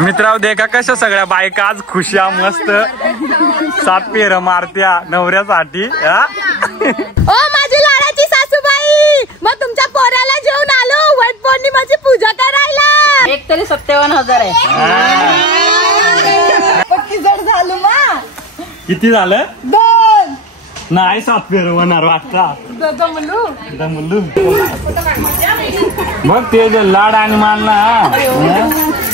मित्रांनो देखा कशा सगळ्या बायका आज खुशा मस्त 7 फेर मारत्या नवऱ्यासाठी। ओ माझी लाडाची सासूबाई, मग तुमच्या पोराला जेवून आलो वट पौर्णिमाची पूजा करायला। एक तरी 57,000 आहे। पक्की जड झालं मा। किती झालं? 2 नाही 7 फेर होणार वाटता। दमलू मग ते लाड आणि मानला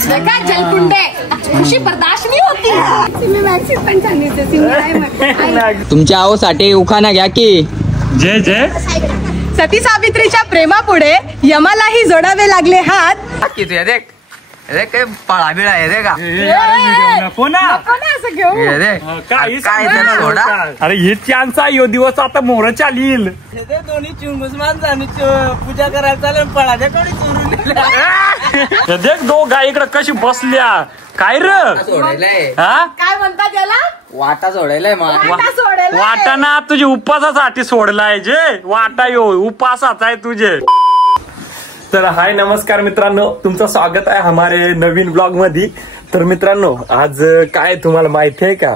देखा जलकुंडे खुशी बर्दाश्त नहीं होती। मी मॅक्सिस पण सांगितलं सिंह तुमच्या आवसाठी उखाणा घ्या की। जय जय सती सावित्रीच्या प्रेमापुढे यमालाही जोडावे लागले हात। किती आहे देख अरे काय पळा बिळा आहे रे का? असं घेऊ अरे हे चान्स आहे यो दिवस आता मोर चालील। दोन्ही चुंगूस माणसाने पूजा करायला चालेल पळाच्या कोणी चोरून देख दो गाय इकडे कशी बसल्या काय र हा काय म्हणतात त्याला? वाटा सोडायलाय वाटा ना तुझे उपासासाठी सोडलाय जे वाटा यो उपासाचा आहे तुझे। तर हाय नमस्कार मित्रांनो, तुमचं स्वागत आहे हमारे नवीन ब्लॉग मध्ये। तर मित्रांनो आज काय तुम्हाला माहिती आहे का,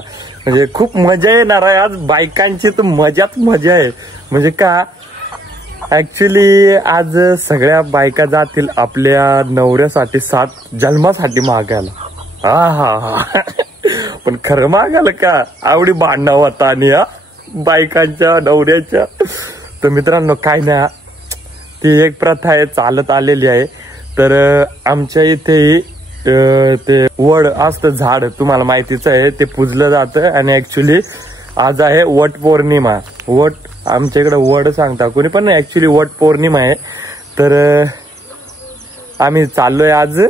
म्हणजे खूप मजा येणार आहे आज। बायकांची तर मजाच मजा आहे। म्हणजे का ऍक्च्युली आज सगळ्या बायका जातील आपल्या नवऱ्यासाठी 7 जन्मासाठी मागायला। हा पण खरं मागायला का आवडी भांडणं होता आणि बायकांच्या नवऱ्याच्या। तर मित्रांनो काय ना ती एक प्रथा आहे चालत आलेली आहे। तर आमच्या इथे ते वड असतं झाड तुम्हाला माहितीच आहे, ते पूजलं जातं। आणि ऍक्च्युली आज आहे वट पौर्णिमा। वट आमच्या इकडे वड सांगता कोणी पण ऍक्च्युली वट पौर्णिमा आहे। तर आम्ही चाललोय आज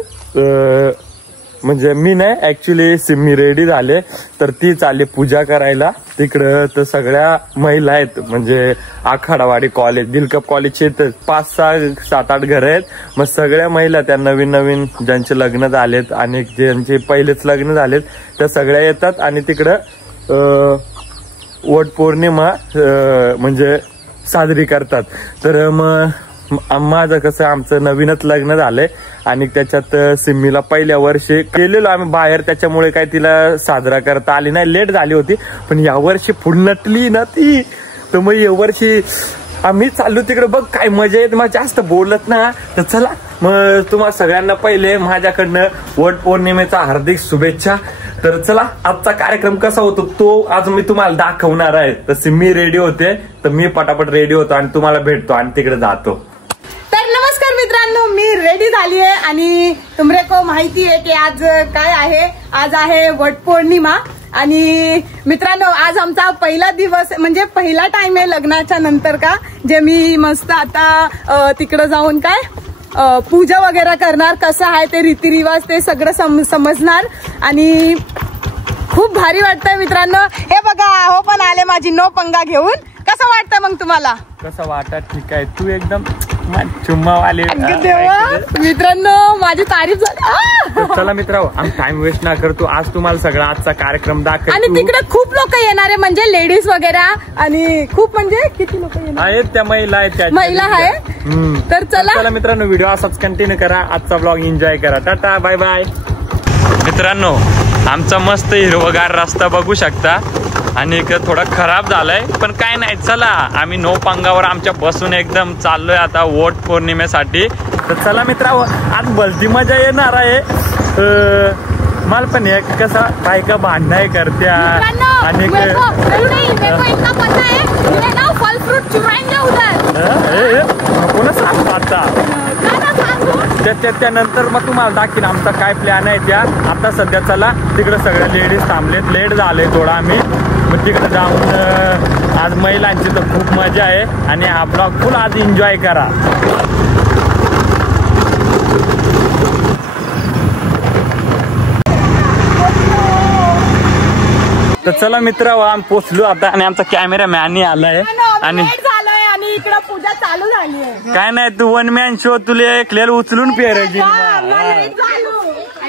म्हणजे मी नाही ऍक्च्युली सिम्मी रेडी झाले तर ती चालली पूजा करायला तिकडं। तर सगळ्या महिला आहेत म्हणजे आखाडावाडी कॉलेज दिलकप कॉलेजचे 5, 6, 7, 8 घर आहेत। मग सगळ्या महिला त्या नवीन नवीन ज्यांचे लग्न झालेत आणि ज्यांचे पहिलेच लग्न झालेत त्या सगळ्या येतात आणि तिकडं वट पौर्णिमा म्हणजे साजरी करतात। तर मग माझं कसं आमचं नवीनच लग्न झालंय आणि त्याच्यात सिम्मीला पहिल्या वर्षी केलेलो आम्ही बाहेर, त्याच्यामुळे काय तिला साजरा करता आली नाही, लेट झाली होती। पण यावर्षी फुलनटली ना ती, तर मग यावर्षी आम्ही चाललो तिकडे। बघ काय मजा येते, मग जास्त बोलत ना। तर चला मग तुम्हाला सगळ्यांना पहिले माझ्याकडनं वट पौर्णिमेचा हार्दिक शुभेच्छा। तर चला आजचा कार्यक्रम कसा होतो तो आज मी तुम्हाला दाखवणार आहे। तर सिम्मी रेडी होते तर मी पटापट रेडी होतो आणि तुम्हाला भेटतो आणि तिकडे जातो। तर नमस्कार मित्रांनो, मी रेडी झाली आहे आणि तुमरे को माहिती आहे की आज काय आहे, आज आहे वट पौर्णिमा। आणि मित्रांनो आज आमचा पहिला दिवस म्हणजे पहिला टाइम आहे लग्नाच्या नंतर का, जे मी मस्त आता तिकडे जाऊन काय पूजा वगैरे करणार, कसं आहे ते रीतिरिवाज ते सगळं समजणार आणि खूप भारी वाटतंय मित्रांनो। हे बघा हो पण आले माझी नो पंगा घेऊन। कसं वाटतंय मग तुम्हाला? कसं वाटत? ठीक आहे, तू एकदम चुम्मावाले मित्रांनो माझी तारीफ झाली। चला मित्रांनो आम्ही टाइम वेस्ट ना करतो, आज तुम्हाला सगळा आजचा कार्यक्रम दाखवतो। आणि तिकडे खूप लोक येणार आहे म्हणजे लेडीज वगैरे आणि खूप म्हणजे किती लोक येणार आहेत, त्या महिला आहेत, त्या महिला आहे। तर चला मित्रांनो व्हिडिओ असाच कंटिन्यू करा, आजचा ब्लॉग एन्जॉय करा। Tata bye bye. मित्रांनो आमचा मस्त हिरवगार रस्ता बघू शकता आणि थोडा खराब झालाय पण काय नाही, चला आम्ही नो पंगावर आमच्या बसून एकदम चाललोय आता वट पौर्णिमेसाठी। तर चला मित्रांनो आज भलती मजा येणार आहे। मला पण एक कसा बायका भांडणं करत्या आणि त्यानंतर मग तुम्हाला दाखीन आमचा काय प्लॅन आहे त्या। आता सध्या चला तिकडे सगळ्या लेडीज थांबलेत, लेट झाले थोडा आम्ही, मग तिकडे जाऊन आज महिलांची तर खूप मजा आहे आणि हा ब्लॉग फुल आज एन्जॉय करा। तर चला मित्रांनो आम्ही पोचलो आता आणि आमचा कॅमेरामॅन आलाय आणि इकडे पूजा चालू झाली आहे। काय नाही तू वन मॅन शो तुला एकल्याला उचलून फेर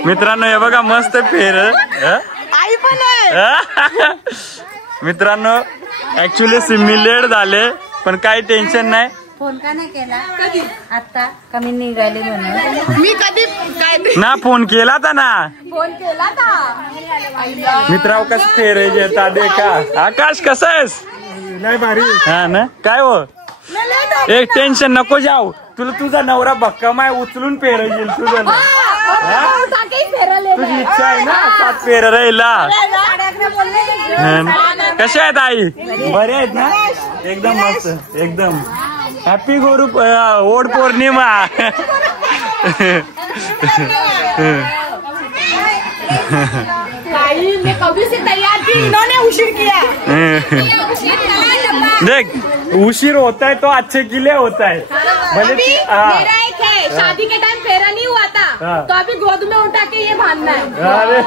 मित्रांनो। हे बघा मस्त फेर आई पण आहे मित्रांनो ऍक्च्युली सिम्मी लेट झाले पण काही टेन्शन नाही, फोन का नाही केला कधी आता कमी निघाले म्हणून मी कधी काय ना फोन केला था ना फोन केला का मित्राव कस फेरे येतात दे का आकाश कसं आहेस नाही भारी हा ना काय हो एक टेन्शन नको जाऊ तुला तुझा नवरा भक्का माय उचलून पेर येईल तुझं ना. तुझी इच्छा आहे ना 7 पेर राहिला कशा आहेत आई बरे आहेत ना एकदम मस्त एकदम हॅपी गुरु ओड पौर्णिमा मैं कभी से तैयार थी इन्होंने उशीर किया देख उशीर होता है तो अच्छे के लिए होता है भले अभी मेरा एक है शादी के टाइम फेरा नहीं हुआ था तो अभी गोद में उठा के ये बांधना है अरे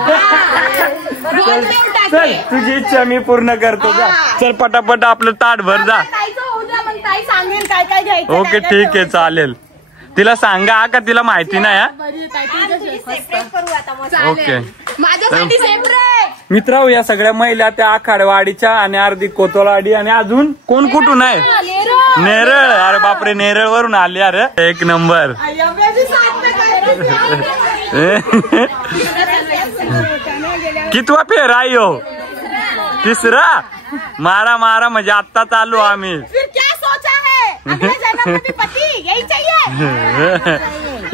गोद में उठा चल के तुझी इच्छा मी पूर्ण करतो का चल पटापट आपलं ताट भर जा ताईचं उद्या मग ताई सांगेल काय काय घ्यायचं ओके ठीक आहे चालेल तिला सांगा का तिला माहिती नाही ओके माझ्यासाठी सेपरेट मित्रांनो या सगळ्या महिला त्या आखाडवाडीच्या आणि अर्धी कोतवाडी आणि अजून कोण कुठून आहे नेरळ अरे बापरे नेरळ वरून आले अरे एक नंबर कितवा फेरा आहे हो 3रा मारा मारा म्हणजे आत्ता चालू आम्ही फिर क्या सोचा है अगले जन्म में भी पति यही चाहिए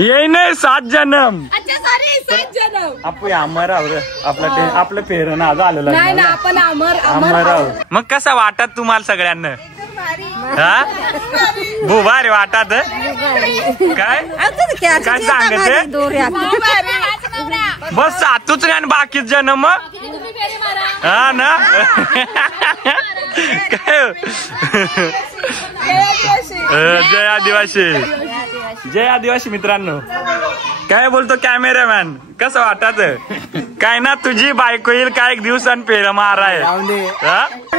यही नाही 7 जन्म अच्छा सॉरी 7 जन्म आपण अमर आपलं फेरं ना झालेलं नाही ना आपण अमर मग कसा वाटत तुम्हाला सगळ्यांना हा भारी वाटत काय काय सांगते बस 7च आणि बाकीच जन्म हा ना काय जय आदिवासी जय आदिवासी मित्रांनो काय बोलतो कॅमेरामॅन कसं वाटत काय ना तुझी बायको येईल काय एक दिवसांनी फेर माराय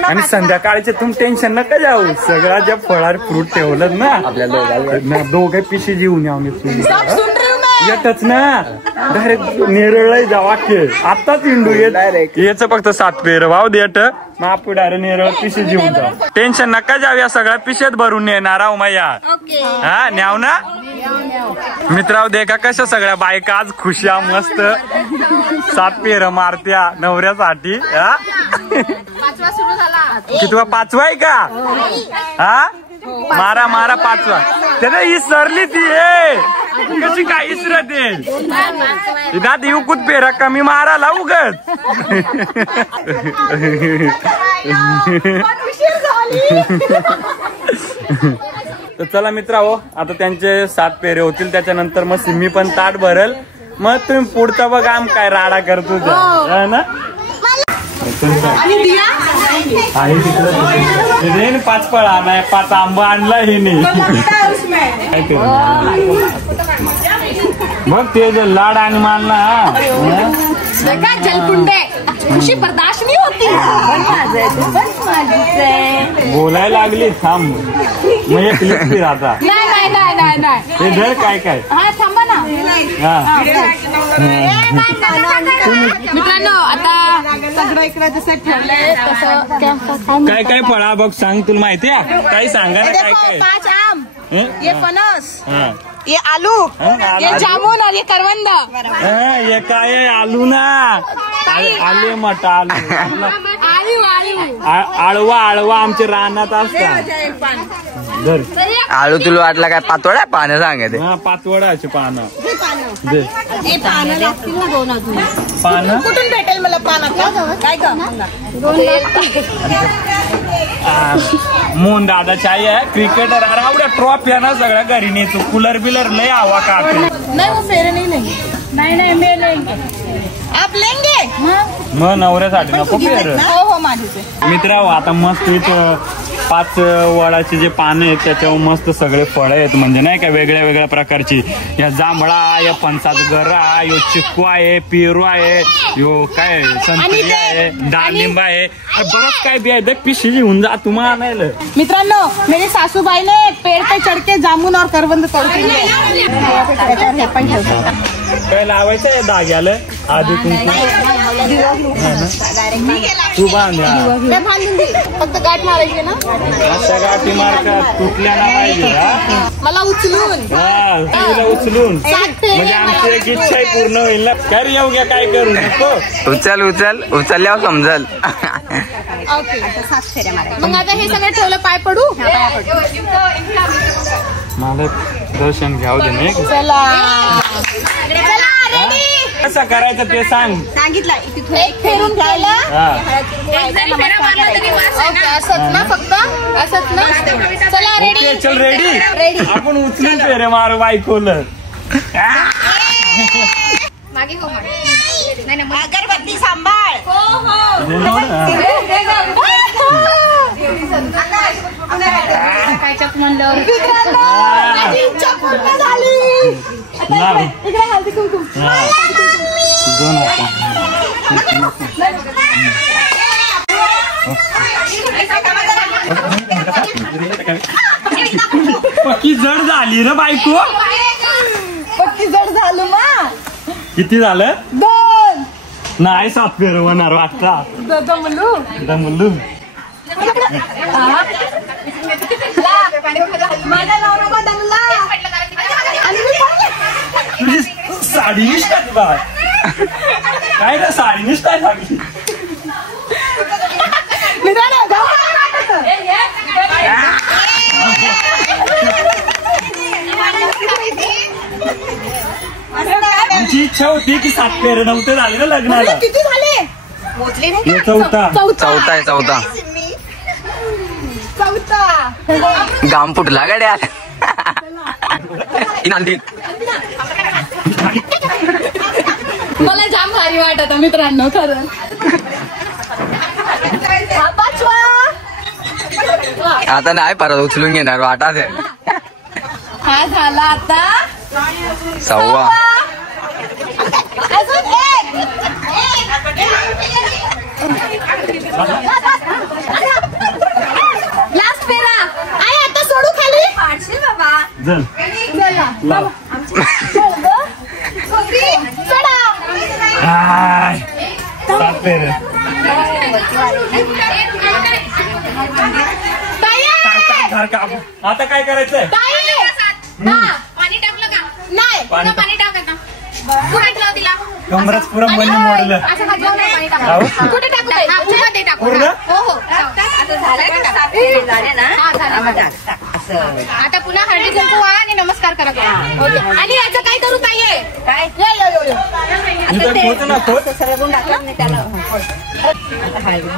आणि संध्याकाळचे तुम टेन्शन नका जाऊ सगळा ज्या फळार फ्रूट ठेवलं ना आपल्याला दोघे पिशी जीवन येतच ना डायरेक्ट नेरळ जा वाक्य आताच इंडू येत याच फक्त 7 पेर वाव देट मग आपण डायरेक्ट नेरळ पिशी जीवन जाऊ टेन्शन नका जाऊ या सगळ्या पिशेत भरून येणार आहो मैया हा न्याव ना मित्रांनो देखा कशा सगळ्या बायका आज खुशा मस्त 7 पेर मारत्या नवऱ्यासाठी हा कितवा 5वा आहे का हा मारा मारा 5वा त्याने इसरली ती कशी काय इसरते दात येऊ कुठ पेरा कमी मारा लावू गत तर चला मित्रांनो आता त्यांचे 7 पेरे होतील त्याच्यानंतर मग सिम्मी पण ताट भरल मग तुम्ही पुढचा बघ आम काय राडा करतो ना आहे तिकडे 5 फळ आणलाय 5 आंबा आणला हे नाही बघ ते जे लाड आणि मानला जलकुंडे खुशी बर्दाश्त नहीं होती बोलायला लागली थांब मग एक लिफ्ट राहता हे धर काय काय थांबा ना मित्रांनो आता सगळं इकडे जसं ठेवलंय तसं काय काय फळा बघ सांग तुला माहिती आहे काही सांगा ना काय काय 5 आम ये फणस ये आलू ये जामुन और ये करवंद ये काय आहे आलू ना आले मट आलू आळवा आळवा आमच्या रानात असतात आळू तुला वाटला काय पातोड्या पानं सांगते हा 5 वडाची पानं पानं कुठून भेटेल मला पानं काय मोहन दादा चाय आहे क्रिकेटर अरे आवड्या ट्रॉफी आहे ना सगळ्या घरी नेतो कूलर बिलर लय हवा का नहीं वो फेरे नहीं लेंगे नहीं मैं लेंगे आप लेंगे मग नवऱ्यासाठी नको फेर हो माझे मित्रांनो आता मस्त इथं 5 वडाचे जे पानं आहेत त्याच्यावर मस्त सगळे फळं आहेत म्हणजे नाही का वेगळ्या वेगळ्या प्रकारची या जांभळा या फणसाचा गरा यो चिक्कू आहे पेरू आहे यो काय संत्री आहे डाळिंब आहे बरंच काय बी आहे पिशी घेऊन जा तुम्हाला आणायला मित्रांनो मेरी सासूबाई ने पेड़ पे चढ़ के जामुन और करवंद तोड़ते काय लावायचं आहे धाग्याला आधी तुमचं तू बांध फक्त गाठ मारायची ना. अशा गाठी मारतात तुटल्या ना पाहिजे. मला उचलून तुला उचलून म्हणजे आमची एक इच्छा पूर्ण होईल ना. काय रे येऊ घ्या काय करू नको. उचलल्यावर समजल. ओके मग आता हे सगळं ठेवलं पाय पडू. मला दर्शन घ्यावं दे नाही. चला रेडी. कसं करायचं ते सांग. सांगितलं एक फेरून घ्यायला. असंच ना फक्त असंच ना. चला रेडी. चल रेडी. आपण उचलून फेरे मारू बायकोलं. मागे हो अगरबत्ती सांभाळ. कायच्यात म्हणलं माझी इच्छा पूर्ण झाली. इकडे हळदी कुंकू. पक्की जड झाली रे बायको. पक्की जड झालं मा. किती झालं. 2 नाही 7 फेर होणार वाटता. दमलू दमलू. माझा नवरा दमला आणि मी पडले. तुझी साडी निष्ठा बाय काय ना साडी निष्ठा लागली. आमची इच्छा होती की 7 फेरे नव्हते झाले ना लग्नाला. किती झाले मोजले नाही. चौथा गाम फुटला गाड्या. मला जाम भारी वाटत मित्रांनो खरं. आता नाही परत उचलून घेणार वाटा ते. हा झाला आता 6वा. अजून एक. लास्ट फेरा आहे आता. सोडू खाली बाबा. चल लाव. हाय 7 फेरे. आता काय करायचंय. पाणी टाकलं का नाही. पाणी टाकायचं कमरच पुरा बंद मोडलं. कुठे टाकू. पूर्ण आता पुन्हा हळदी कुंकू आणि नमस्कार करा. आणि याचं काय करू ताई. काय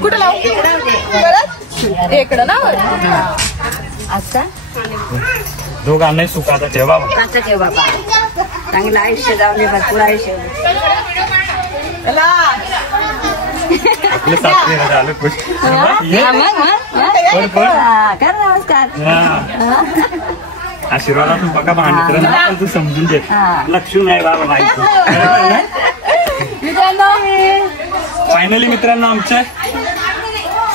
कुठं लावू. इकडं ना दोघांनाही सुखाचा ठेवा. चांगलं आयुष्य जाऊ दे. भरपूर आयुष्य. आपले 7 फेरे झालं खुश. नमस्कार. आशीर्वादातून बघा भांडत तू समजून दे. लक्ष्मी आहे बाबा बायको. फायनली मित्रांनो आमचे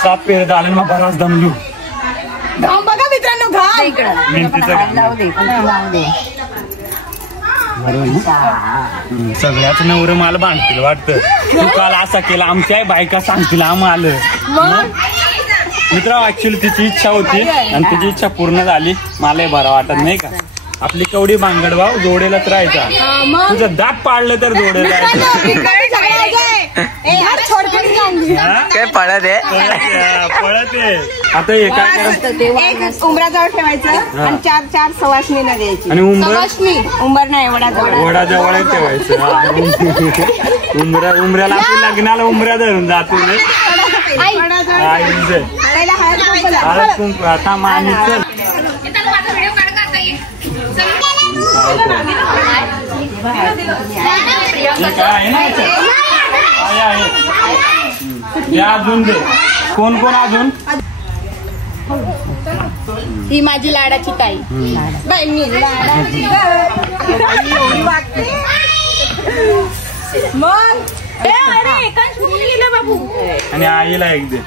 7 फेरे झाले. मग बराच दमलू. घाम बघा मित्रांनो. घाम मेहनतीचं सगळ्याच नवरं मला बांधतील वाटतं. तू काल असा केला. आमच्या बायका सांगतील आम्हाला. मित्र ऍक्च्युली तिची इच्छा होती आणि तिची इच्छा पूर्ण झाली. मलाही बरं वाटत नाही का. आपली कवडी भांगड भाव जोडेलाच राहायचा. तुझं दात पाडलं तर जोडेला काय पळत आहे. पळत आहे. आता हे काय करायचं. उंबराजवळ ठेवायचं आणि 4 सवासणीला द्यायची. आणि उंबर नाही वडाजवळ ठेवायचं. उमऱ्याला आपली लग्नाला उमऱ्या धरून जातो. हळद कुंकू आता मानी. चल आहे ना अजून दे. कोण अजून. ही माझी लाडाची ताई. मग आणि आईला एक दे.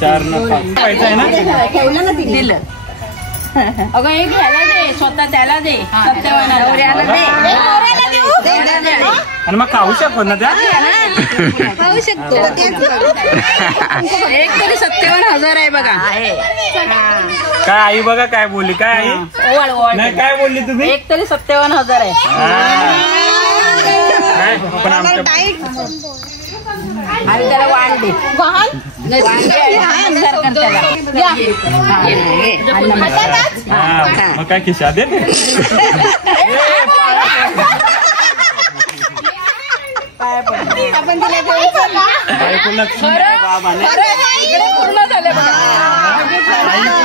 4 न 5 पाहिजे आहे ना. ठेवलं ना दिलं. अगं एक ह्याला दे. स्वतः त्याला दे. सत्यवानाला दे. आणि मग खाऊ शकतो ना त्या? खाऊ शकतो. एक तरी 57,000 आहे बघा. काय आई बघा काय बोलली? काय आई नाही काय बोलली तुम्ही? एक तरी 57,000 आहे. काय पण आमच्या आणि त्याला वाढले मग काय खिशा दे आपण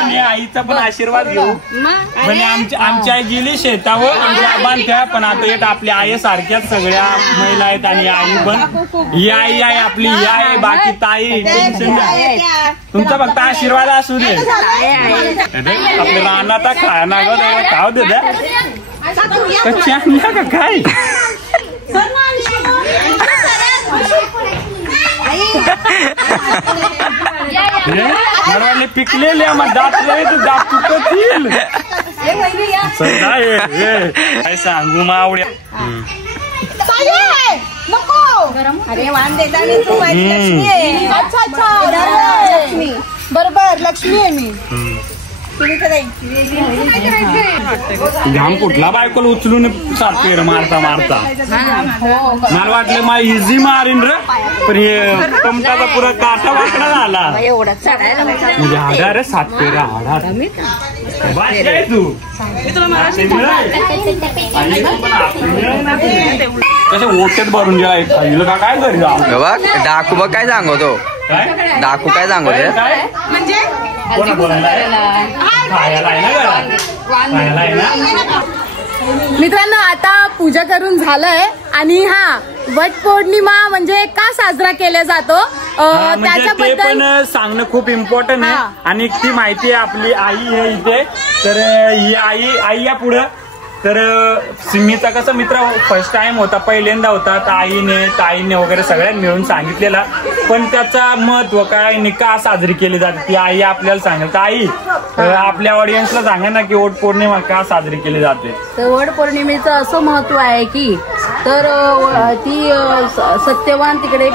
तिला आईचा पण आशीर्वाद घेऊ. म्हणजे आमची आई गेली शेतावर आमच्या आबांच्या, पण आता एक आपल्या आई सारख्याच सगळ्या महिला आहेत आणि आई पण ही आई आहे आपली, ही आहे बाकी ताई टेन्शन नाही. तुमचा फक्त आशीर्वाद असू दे. आपल्या रानात खाना खाऊ दे द्या कच्ची आणल्या का काय? पिकलेल्या मग दात दात तुटतील. काय सांगू मावड्या. अरे वाण देता नाही तू माझी लक्ष्मी आहे. अच्छा अच्छा लक्ष्मी बरोबर लक्ष्मी आहे मी. घाम कुठला बायकोला उचलून सापेर मारता मारता मला वाटलं मा इझी मारीन रे, पण हे टमटाचा पुरा काटा वाकडा झाला. म्हणजे हाडा रे सापेर हाडा बाय तू कसे ओट्यात भरून जेवायला का काय करी डाकू बघ काय सांगतो. डाकू काय सांगतो म्हणजे मित्रांनो आता पूजा करून झालंय आणि हा वट पौर्णिमा म्हणजे का साजरा केला जातो त्याच्याबद्दल पण सांगणं खूप इम्पॉर्टंट आहे. आणि ती माहिती आहे आपली आई आहे इथे, तर ही आई या पुढं. तर सिमीचा कसं मित्र फर्स्ट टाइम होता, पहिल्यांदा होता, तर ताईने वगैरे सगळ्यांनी मिळून सांगितलेला. पण त्याचा महत्व काय आणि का साजरी केली जाते ती आई आपल्याला सांगेल. तर आई आपल्या ऑडियन्सला सांगा ना की वट पौर्णिमा का साजरी केली जाते. तर वट पौर्णिमेचं असं महत्व आहे की तर ती सत्यवान तिकडे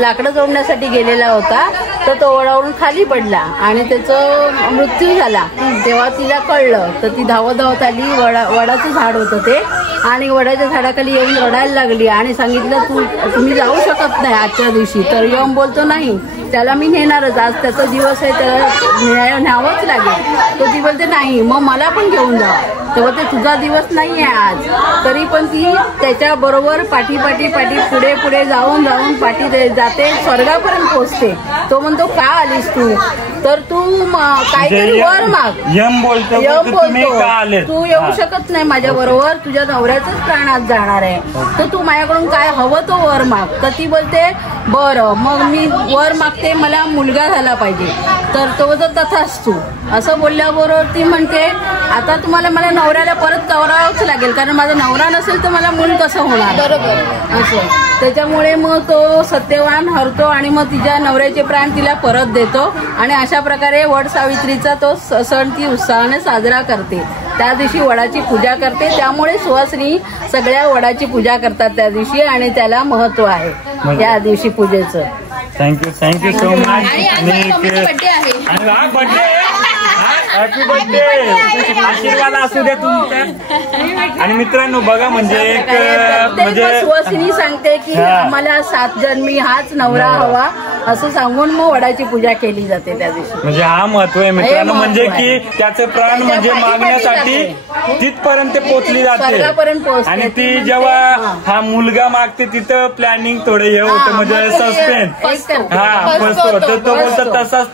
लाकडं जोडण्यासाठी गेलेला होता, तर तो वडावरून खाली पडला आणि त्याचा मृत्यू झाला. तेव्हा तिला कळलं, तर ती धावत आली. वडाचं झाड होतं ते, आणि वडाच्या झाडाखाली येऊन रडायला लागली आणि सांगितलं तुम्ही जाऊ शकत नाही आजच्या दिवशी. तर यम बोलतो नाही, त्याला मी नेणारच, आज त्याचा दिवस आहे, त्याला न्यावंच लागेल. तर ती बोलते नाही, मग मला पण घेऊन जा. तेव्हा ते तुझा दिवस नाही आहे आज. तरी पण ती त्याच्या बरोबर पाठी पुढे जाऊन पाठी जाते, स्वर्गापर्यंत पोहोचते. तो म्हणतो का आलीस तू? तर तू काहीतरी वर माग. यम बोलतो तू येऊ शकत नाही माझ्या बरोबर, तुझ्या नवऱ्याचाच प्राण आज जाणार आहे, तर तू माझ्याकडून काय हवं तो वर माग. तर ती बोलते बरं, मग मी वर मागते, मला मुलगा झाला पाहिजे. तर तो तथाच तू असं बोलल्याबरोबर ती म्हणते आता तुम्हाला मला नवऱ्याला परत करावंच लागेल, कारण माझा नवरा नसेल तर मला मूल कसं होणार. बरोबर असं. त्याच्यामुळे मग तो सत्यवान हरतो आणि मग तिच्या नवऱ्याचे प्राण तिला परत देतो. आणि अशा प्रकारे वड सावित्रीचा तो सण ती उत्साहाने साजरा करते. त्या दिवशी वडाची पूजा करते, त्यामुळे सुवासिनी सगळ्या वडाची पूजा करतात त्या दिवशी, आणि त्याला महत्व आहे त्या दिवशी पूजेचं. Thank you so much. Happy birthday, आशीर्वाद असू द्या तुमचा. आणि मित्रांनो बघा म्हणजे एक म्हणजे सुवासिनी सांगते की मला 7 जन्मी हाच नवरा हवा, असं सांगून मग वडाची पूजा केली जाते त्या दिवशी. म्हणजे हा महत्व आहे मित्रांनो, म्हणजे की त्याचं प्राण म्हणजे मागण्यासाठी तिथपर्यंत पोहोचली जाते. आणि ती जेव्हा हा मुलगा मागते तिथं प्लॅनिंग थोडं हे होतं, म्हणजे सस्पेन्स. हा फर्स्ट होतं, तो बोलतो तसाच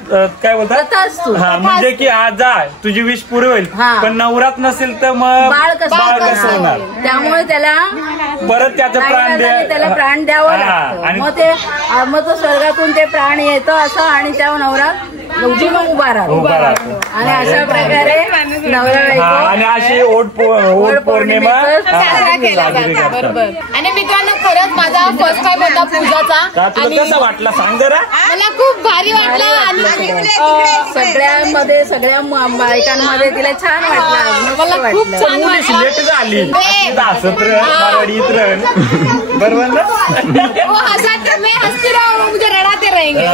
काय बोलतात, हा म्हणजे की हा जा तुझी विश पुरी होईल, पण नवरात नसेल तर मग बाळ कसं होणार. त्यामुळे त्याला परत त्याचं प्राण द्यावं लागतं. मग तो स्वर्गातून ते प्राण येतं असं, आणि त्या नवरा उभा राहतो उभा राहतो आणि अशा प्रकारे नवरा बायको आणि अशी ओट पौर्णिमा साजरी करतात. आणि मित्रांनो खरंच माझा फर्स्ट टाइम होता पूजाचा तुला कसा वाटला सांग जरा. मला खूप भारी वाटलं आणि सगळ्यांमध्ये सगळ्या बायकांमध्ये तिला छान वाटलं. मला खूप छान वाटलं. लेट झाली हसत बरोबर ना. वो हसत मैं हसती रहूं मुझे रडाते रहेंगे.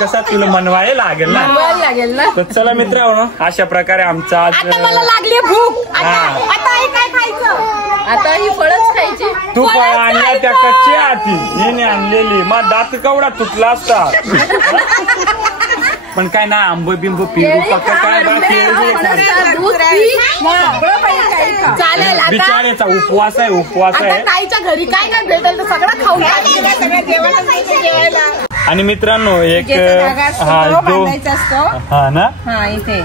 कसा तुला मनवायला लागेल ना. तर चला मित्रांनो अशा प्रकारे आमचा आज आता मला लागली भूक. आता हे काय खायचं. आता ही फळच खायची. तू फळ आणल्या त्या कच्ची हाती हिने आणलेली मग दात केवढा तुटला असता. पण काय ना आंब बिंब पिरू पक्का काय चालेल. बिचारेचा उपवास आहे ताईच्या घरी काय नाही भेटेल तर सगळं खाऊन जेवायला. आणि मित्रांनो एक हा ना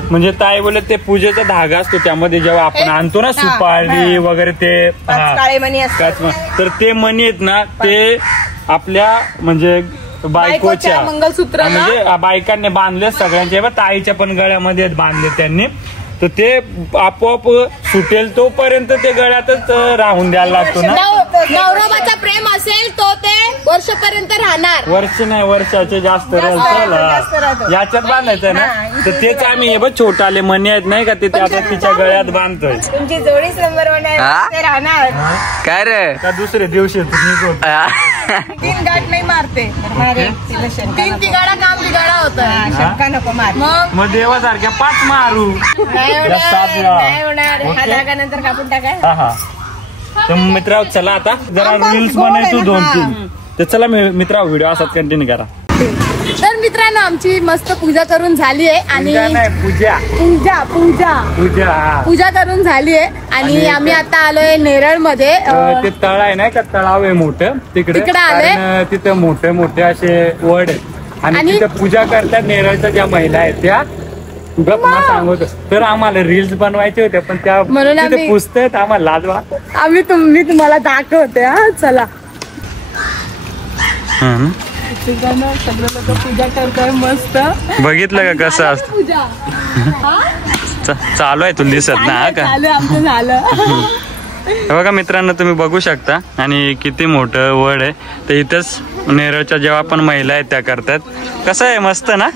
म्हणजे ताई बोलत ते पूजेचा धागा असतो त्यामध्ये जेव्हा आपण आणतो ना सुपारी वगैरे ते तर ते मणी आहेत ना ते आपल्या म्हणजे बायकोच्या मंगलसूत्र म्हणजे बायकांनी बांधले सगळ्यांच्या ताईच्या पण गळ्यामध्ये बांधले त्यांनी. तर ते आपोआप सुटेल तोपर्यंत ते गळ्यातच राहून द्यायला लागतो ना. नवरोबाचा प्रेम असेल तो ते वर्षपर्यंत राहणार. वर्ष नाही वर्षाचे जास्त याच्यात बांधायचं ना. तर तेच आम्ही हे बघ छोटाले मणी आहेत नाही का ते आता तिच्या गळ्यात बांधतोय. तुमची जोडीच नंबर 1 राहणार काय रे का दुसऱ्या दिवशी तीन गाठ नाही मारते 3 तिगाडा काम बिगाडा होता. शंका नको मार. मग देवासारख्या 5 मारू नाही होणार. हा धागा नंतर कापून टाकाय. तर मित्रा चला आता जरा रील्स बनायचो 2-3. तर चला मित्रा व्हिडिओ असाच कंटिन्यू करा. तर मित्रांनो आमची मस्त पूजा करून झाली आहे आणि पूजा करून झाली आहे आणि आम्ही आता आलोय नेरळ मध्ये. ते तळ आहे नाही का तळाव आहे मोठं तिकडे आलोय. तिथं मोठे असे वड आहेत आणि तिथे पूजा करतात नेरळच्या ज्या महिला आहेत त्या. सांगतो तर आम्हाला रील्स बनवायचे होते पण त्या तिथे पुस्तक आम्हाला लाजवा. मी तुम्हाला दाखवते. हा चला सगळे लोक पूजा करताय मस्त. बघितलं का कसं असतं पूजा चालू आहे तुला दिसत ना का. आमचं झालं. बघा मित्रांनो तुम्ही बघू शकता आणि किती मोठं वड आहे. तर इथंच नेरळच्या जेव्हा पण महिला आहेत त्या करतात. कसं आहे मस्त ना.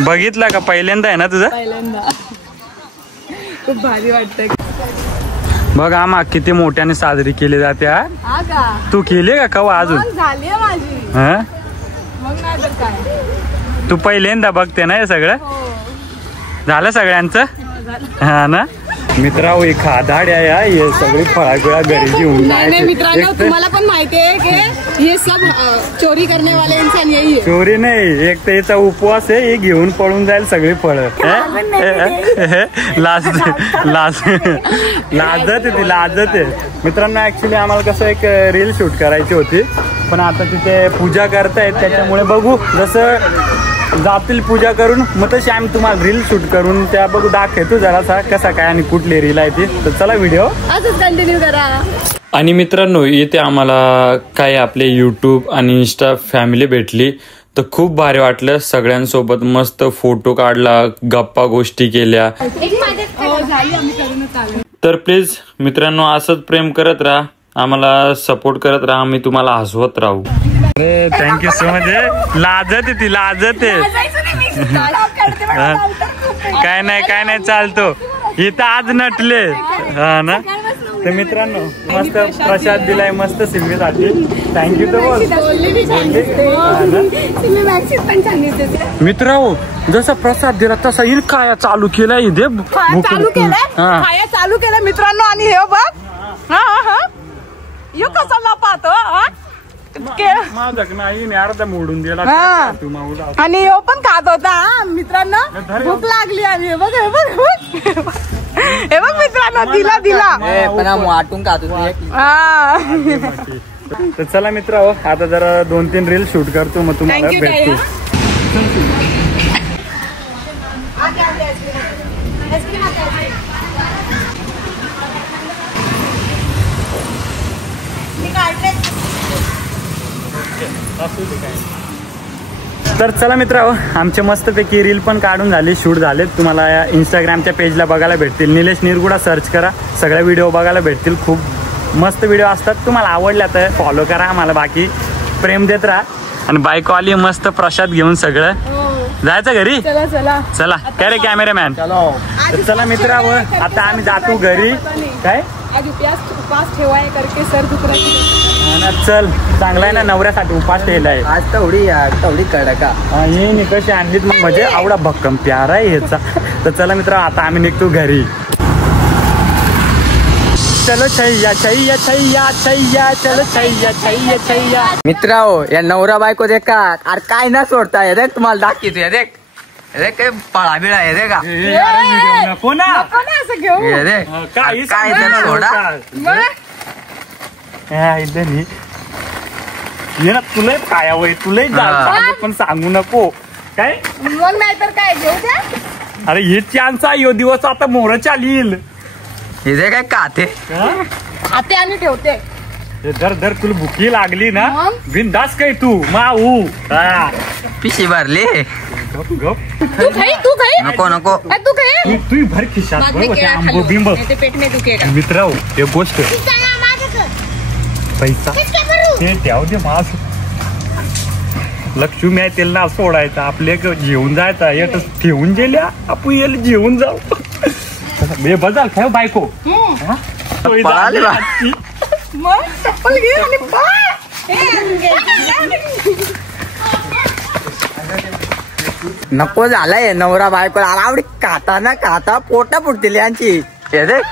बघितलं का पहिल्यांदा आहे ना तुझं. खूप भारी वाटतंय. बघ आम्हा किती मोठ्याने साजरी केली जाते. तू केली का कवा अजून झाली माझी. मग नाही तर काय. तू पहिल्यांदा बघते ना हे सगळं. झालं सगळ्यांचं हा ना. मित्रांनो एक खादाड आहे हे सगळी फळाबिळा घरी घेऊन. नाही मित्रांनो तुम्हाला पण माहिती आहे की हे सब चोरी करने वाले इंसान यही है. चोरी नाही एक तर याचा उपवास आहे हे घेऊन पळून जाईल सगळी फळं. लाजत आहे. मित्रांनो ऍक्च्युली आम्हाला कसं एक रील शूट करायची होती पण आता तिथे पूजा करतायत त्याच्यामुळे बघू जसं जातील पूजा करून मग तशी आम्ही तुम्हाला रील शूट करून त्या बघू दाखवतो जरासा कसा काय आणि कुठली रील आहे ती. तर चला व्हिडिओ आजच कंटिन्यू करा. आणि मित्रांनो इथे आम्हाला काय आपले यूट्यूब आणि इंस्टा फॅमिली भेटली तर खूप भारी वाटलं. सगळ्यांसोबत मस्त फोटो काढला गप्पा गोष्टी केल्या. तर प्लीज मित्रांनो असंच प्रेम करत राहा आम्हाला सपोर्ट करत राहा. आम्ही तुम्हाला हसवत राहू. अरे थँक्यू सो मच. लाजत आहे काय नाही चालतो इथं आज नटले हा ना. तर मित्रांनो मस्त प्रसाद दिलाय मस्त सिल्वीसाठी. थँक्यू मित्रांनो जसा प्रसाद दिला तसा हिन काय चालू केलाय इथे चालू केलं मित्रांनो. आणि हे बघ यो कसा ना पाहतो अर्धा मोडून दिला आणि यो पण खात होता मित्रांनो. भूक लागली आणि हे बघ मित्रांनो दिला वाटून खात तर चला मित्र आता जरा 2-3 रील शूट करतो मग तुम्हाला भेटतो. तर चला मित्रांनो, आमचे मस्तपैकी रील पण काढून झाले, शूट झाले. तुम्हाला इंस्टाग्रामच्या पेजला बघायला भेटतील. निलेश निरगुडा सर्च करा, सगळ्या व्हिडिओ बघायला भेटतील. खूप मस्त व्हिडिओ असतात. तुम्हाला आवडल्या तर फॉलो करा आम्हाला, बाकी प्रेम देत राहा. आणि बायको आली मस्त प्रसाद घेऊन, सगळं जायचं घरी. चला चला चला काय रे कॅमेरामॅन. तर चला मित्रांनो, आता आम्ही जातो घरी. काय आज उपास ठेवाय करके सर दुखरा. चल, चांगला आहे ना, नवऱ्यासाठी उपास ठेवलाय. आज तेवढी कडका हे निकशी आणलीत मग, म्हणजे आवडा भक्कम प्यारा आहे ह्याचा. तर चला मित्र, आता आम्ही निघतो घरी. चलो छैया छैया छैया छैया, चलो छैया छैया छैया. मित्रांनो, या नवरा बायको देखा अरे काय ना सोडता हे देख, तुम्हाला दाखवतो हे देख. हे देख काय पळा बिळा हे दे का. नको ना असं घेऊ. हे देख काही काय त्याला सोडा. ये ना, तुला काय वय, तुला पण सांगू नको काय. मग नाहीतर काय घेऊ द्या. अरे हे चान्स आहे, यो दिवस आता मोर चालील. हे दे काय काते खाते आणि ठेवते. दर दर तुला भुकी लागली ना, मग? बिनदास काय तू माऊ. पिशी भरली. गप तू खाई नको नको. तू खाई. तू भर खिशात आंबो बिंब. पेट में दुखेगा. मित्र एक गोष्ट, पैसा ते ठेव दे माझ. लक्ष्मी आहे त्याला ना सोडायचं, आपले जेवून जायचं. एकच ठेवून गेल्या आपण याला जेवून जाऊ. बे बजाल ठेव बायको. पळाली बा. मग चप्पल घे आणि नको झालाय नवरा बायको. आवडी खाता ना खाता पोटा फुटतील यांची. हे देख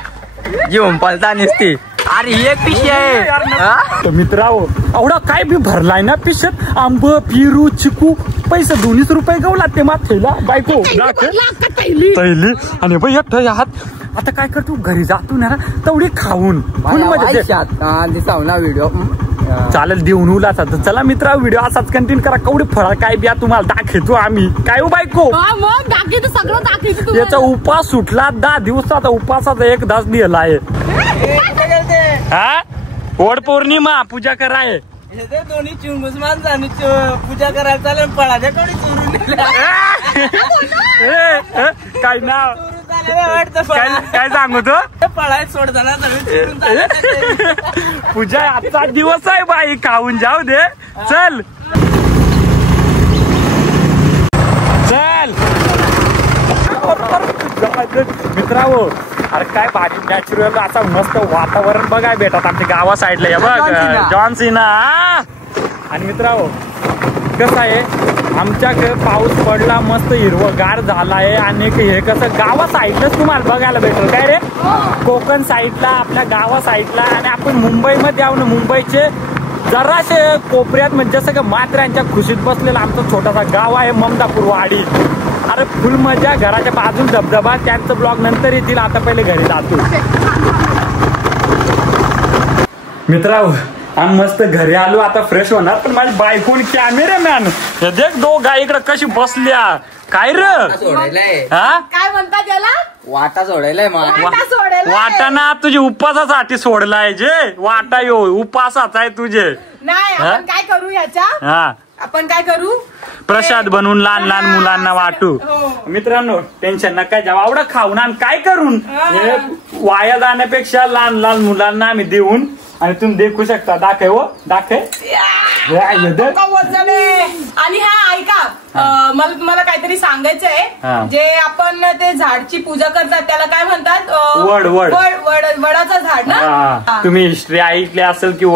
जेवून पळता निसती. अरे एक पिशी आहे. मित्रांनो, एवढा काय बी भरलाय ना पिशत. आंब, पिरू, चिकू, पैसे 2 रुपये गाव लागते माथेला. बायको तैली आणि बाई एकटं हात. आता काय करतो, घरी जातो ना तेवढी खाऊन फुल मजा. दिसावला व्हिडिओ चालेल, देऊन उलाचा. तर चला मित्रा, व्हिडिओ असाच कंटिन्यू करा. कवडी फळ काय बिया तुम्हाला दाखवतो आम्ही. काय हो बायको, मग दाखवतो सगळं दाखवतो. याचा उपास सुटला 10 दिवसाचा. उपासाचा 1 तास दिला आहे. हा, वड पौर्णिमा पूजा कराय. दोन्ही चिंगूस माणसाने पूजा करायला चालेल. पळाच्या कोणी चोरून काय नाव काय सांगू तो. पळाय सोडताना पूजा आजचा दिवस आहे बाई, खाऊन जाऊ दे. चल चल मित्रांनो, अरे काय भारी नॅचरल असा मस्त वातावरण बघाय भेटत आमच्या गावा साईडला. हे बघ जॉन सिना. आणि मित्रांनो कसं आहे, आमच्याकडे पाऊस पडला, मस्त हिरवगार झालाय. आणि हे कसं गावा साईडलाच तुम्हाला बघायला भेटल. काय रे, कोकण साईडला, आपल्या गावा साईडला. आणि आपण मुंबईमध्ये आहो ना, मुंबईचे जराशे कोपऱ्यात, म्हणजे जसं का मात्र्यांच्या खुशीत बसलेला आमचा छोटासा गाव आहे ममदापूर वाडी. अरे फुल मजा, घराच्या बाजून धबधबा. त्यांचं ब्लॉग नंतर येतील, आता पहिले घरी जातो. मित्रांनो, आम्ही मस्त घरी आलो, आता फ्रेश होणार. पण माझी बायकोन कॅमेरामॅन देख, 2 गाय इकडे कशी बसल्या. काय र, हा काय म्हणतात त्याला. वाटा सोडायलाय वाटा ना, तुझे उपासासाठी सोडलाय. जे वाटा यो उपासाचा आहे तुझे. नाही, आपण काय करू ह्याच्या. हा, आपण काय करू, प्रसाद बनवून लहान लहान मुलांना वाटू. मित्रांनो टेन्शन नका जाऊ, आवडा खाऊन आम्ही काय करून वाया जाण्यापेक्षा लहान लहान मुलांना आम्ही देऊन. आणि तुम्ही देखू शकता. दाखव आणि हा ऐका, मला तुम्हाला काहीतरी सांगायचंय. जे आपण ते झाडची पूजा करतात त्याला काय म्हणतात, वडाचं झाड ना. तुम्ही हिस्ट्री ऐकली असेल की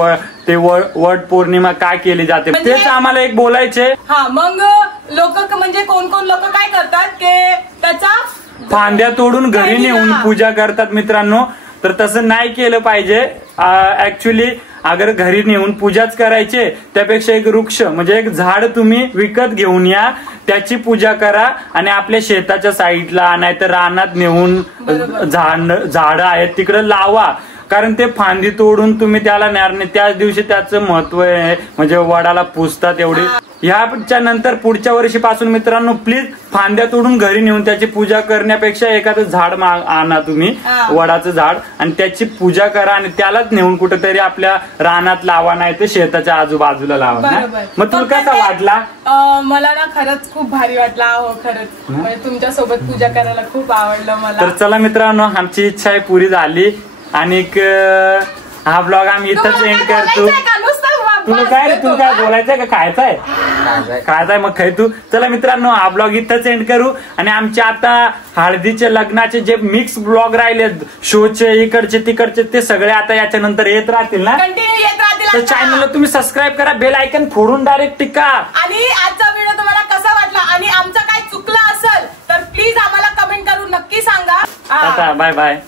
ते वड पौर्णिमा काय केली जाते, तेच आम्हाला एक बोलायचे. हा, मग लोक म्हणजे कोण लोक काय करतात की त्याचा फांद्या तोडून घरी नेऊन पूजा करतात. मित्रांनो, तर तसं नाही केलं पाहिजे. ऍक्च्युली अगर घरी नेऊन पूजाच करायचे, त्यापेक्षा एक वृक्ष म्हणजे एक झाड तुम्ही विकत घेऊन या, त्याची पूजा करा. आणि आपल्या शेताच्या साईडला नाहीतर रानात नेऊन झाड आहेत तिकडे लावा. कारण ते फांदी तोडून तुम्ही त्याला नेणार नाही. त्याच दिवशी त्याचं महत्व आहे, म्हणजे वडाला पुजतात एवढी. ह्याच्या नंतर पुढच्या वर्षीपासून मित्रांनो प्लीज फांद्या तोडून घरी नेऊन त्याची पूजा करण्यापेक्षा एखादं झाड आणा तुम्ही, वडाचं झाड, आणि त्याची पूजा करा आणि त्यालाच नेऊन कुठेतरी आपल्या रानात लावा, नाही तर शेताच्या आजूबाजूला लावा ना. मग तुला कसा वाटला? मला ना खरंच खूप भारी वाटला. हो खरंच, म्हणजे तुमच्या सोबत पूजा करायला खूप आवडलं मला. तर चला मित्रांनो, आमची इच्छा पुरी झाली आणि हा ब्लॉग आम्ही इथंच एंड करतो. तुला काय बोलायचंय का खायचंय? खायचंय मग खाय तू. चला मित्रांनो, हा ब्लॉग इथंच एंड करू. आणि आमचे आता हळदीचे लग्नाचे जे मिक्स ब्लॉग राहिले, शोचे इकडचे तिकडचे, ते सगळे आता याच्या नंतर येत राहतील ना. तर चॅनलला तुम्ही सबस्क्राईब करा, बेल आयकन फोडून डायरेक्ट टिका. आणि आजचा व्हिडिओ तुम्हाला कसा वाटला आणि आमचं काय चुकलं असेल तर प्लीज आम्हाला कमेंट करून नक्की सांगा. आता बाय बाय.